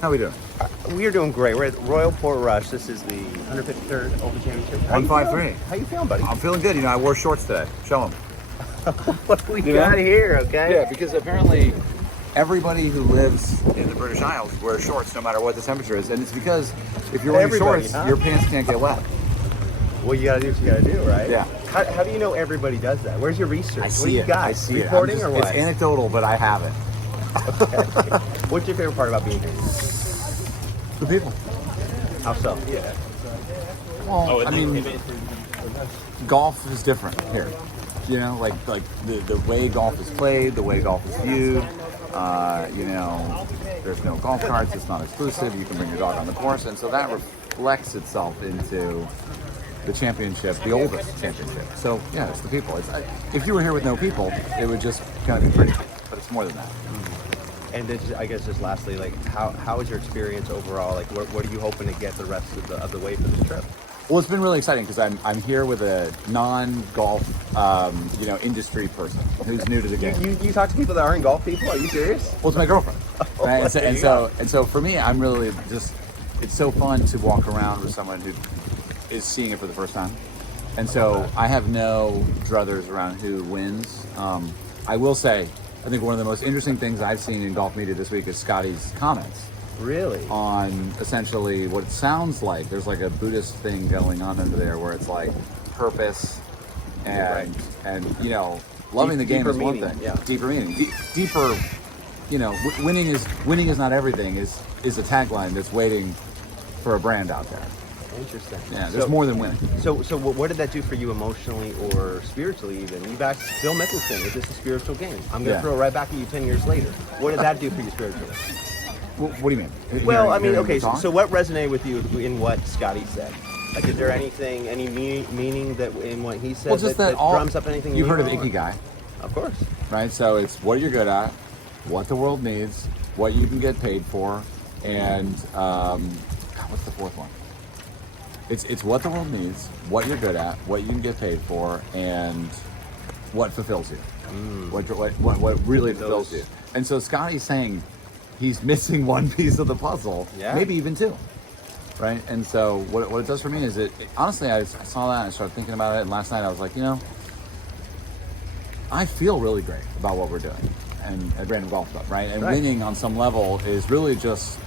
How we doing? We're doing great. We're at Royal Port Rush. This is the 153rd Open Championship. 153. How you feeling, buddy? I'm feeling good. You know, I wore shorts today. Show them. What do we got here, okay? Yeah, because apparently everybody who lives in the British Isles wears shorts no matter what the temperature is. And it's because if you're wearing shorts, your pants can't get wet. Well, you gotta do what you gotta do, right? Yeah. How do you know everybody does that? Where's your research? I see what do you it. got? I see Reporting it. or what? It's anecdotal, but I have it. Okay. What's your favorite part about being here? The people. How so? Yeah. Well, I mean, golf is different here. You know, like the way golf is played, the way golf is viewed. You know, there's no golf carts. It's not exclusive. You can bring your dog on the course, and so that reflects itself into the championship, the oldest championship. So yeah, it's the people. If you were here with no people, it would just kind of be pretty, but it's more than that. And then I guess just lastly, like how is your experience overall? Like what are you hoping to get the rest of the way for this trip? Well, it's been really exciting because I'm here with a non-golf industry person who's new to the game. You talk to people that aren't golf people? Are you serious? Well, it's my girlfriend. Right? and so for me, I'm really just, it's so fun to walk around with someone who is seeing it for the first time. And so I have no druthers around who wins. I will say, I think one of the most interesting things I've seen in golf media this week is Scotty's comments. Really? On essentially what it sounds like. There's like a Buddhist thing going on under there where it's like purpose and you know, loving the game is one thing. Yeah. Deeper meaning. Deeper, you know, winning is not everything is a tagline that's waiting for a brand out there. Interesting. Yeah, there's more than winning. So what did that do for you emotionally or spiritually even? You asked Phil Mickelson, is this a spiritual game? I'm going to throw it right back at you 10 years later. What did that do for you spiritually? What do you mean? Well, I mean, okay, so what resonated with you in what Scotty said? Like, is there anything, any meaning that in what he said that drums up anything? You've heard of Ikigai? Of course. Right, so it's what you're good at, what the world needs, what you can get paid for, and what's the fourth one? It's what the world needs, what you're good at, what you can get paid for, and what fulfills you. What really fulfills you. And so Scotty's saying he's missing one piece of the puzzle, maybe even two, right? And so what it does for me is honestly, I saw that and I started thinking about it, and last night I was like, you know, I feel really great about what we're doing and at Random Golf Club, right? And winning on some level is really just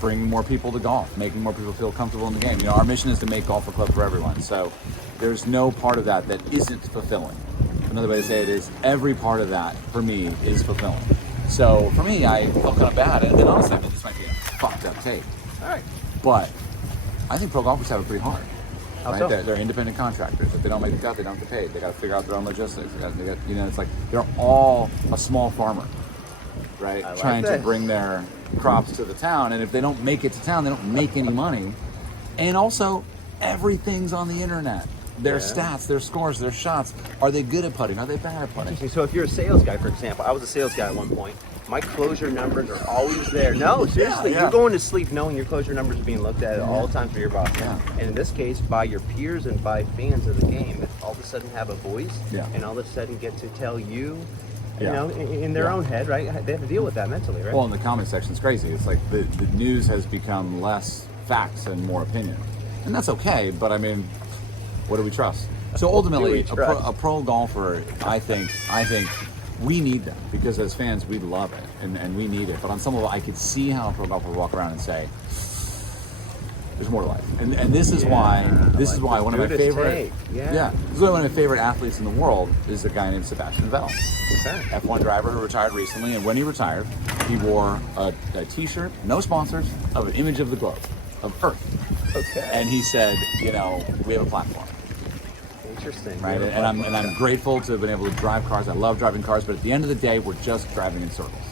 bringing more people to golf, making more people feel comfortable in the game. You know, our mission is to make golf a club for everyone. So there's no part of that isn't fulfilling. Another way to say it is every part of that for me is fulfilling. So for me, I felt kind of bad. And then honestly, I mean, this might be a fucked up take. All right. But I think pro golfers have it pretty hard. How right? so? They're independent contractors. If they don't make the cut, they don't get paid. They got to figure out their own logistics. They got, you know, it's like they're all a small farmer, right? Trying to bring their crops to the town. And if they don't make it to town, they don't make any money. And also, everything's on the internet. Their stats, their scores, their shots. Are they good at putting? Are they bad at putting? So if you're a sales guy, for example, I was a sales guy at one point. My closure numbers are always there. No, seriously, you're going to sleep knowing your closure numbers are being looked at all the time for your boss. Yeah. And in this case, by your peers and by fans of the game that all of a sudden have a voice and all of a sudden get to tell you, you know, in their own head, right? They have to deal with that mentally, right? Well, in the comment section, it's crazy. It's like the news has become less facts and more opinion. And that's okay, but I mean, what do we trust? So ultimately, a pro golfer, I think we need them because as fans, we love it and we need it. But on some level, I could see how a pro golfer would walk around and say, there's more to life. And this is why one of my favorite this is why one of my favorite athletes in the world is a guy named Sebastian Vettel. Okay. F1 driver who retired recently, and when he retired, he wore a t-shirt, no sponsors, of an image of the globe, of Earth. Okay. And he said, you know, we have a platform. Interesting. Right, and I'm grateful to have been able to drive cars. I love driving cars, but at the end of the day, we're just driving in circles.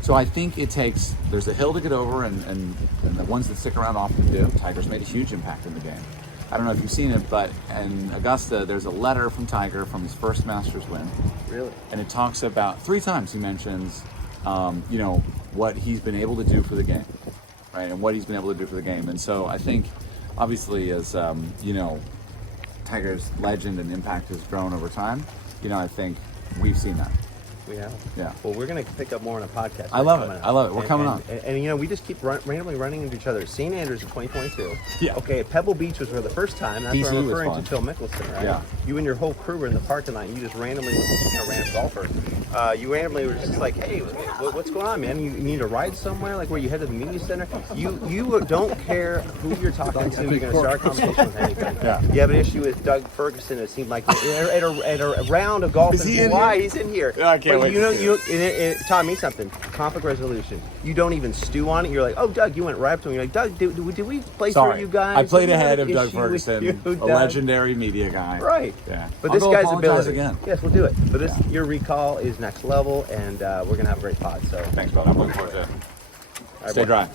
So I think there's a hill to get over, and the ones that stick around often do. Tiger's made a huge impact in the game. I don't know if you've seen it, but in Augusta, there's a letter from Tiger from his first Masters win. Really? And it talks about 3 times he mentions, you know, what he's been able to do for the game, right, and what he's been able to do for the game. And so I think, obviously, as you know, Tiger's legend and impact has grown over time. You know, I think we've seen that. We have. Yeah. Well, we're going to pick up more on a podcast. I love it. We're coming on. And, you know, we just keep randomly running into each other. St. Andrews in 2022. Yeah. Okay, Pebble Beach was for the first time. That's BC where I'm was referring fun. to Phil Mickelson, right? Yeah. You and your whole crew were in the parking lot, and you just randomly, you know, random golfer. You randomly were just like, hey, what's going on, man? You need a ride somewhere? Like where you head to the media center? You don't care who you're talking to. You're going to start a conversation with anybody. Yeah. You have an issue with Doug Ferguson. It seemed like at a round of golf in Hawaii, he's in here. Yeah, I can't wait. You know, it taught me something. Conflict resolution. You don't even stew on it. You're like, oh, Doug, you went right up to him. You're like, Doug, did we play for you guys? I played Did you ahead have of an Doug issue with Ferguson, you, a Doug? legendary media guy. Right. Yeah. But I'll this go guy's apologize ability. again. Yes, we'll do it. But your recall is next level, and we're gonna have a great pod. So Thanks, bud. I'm looking forward to it. All right, Stay boy. dry.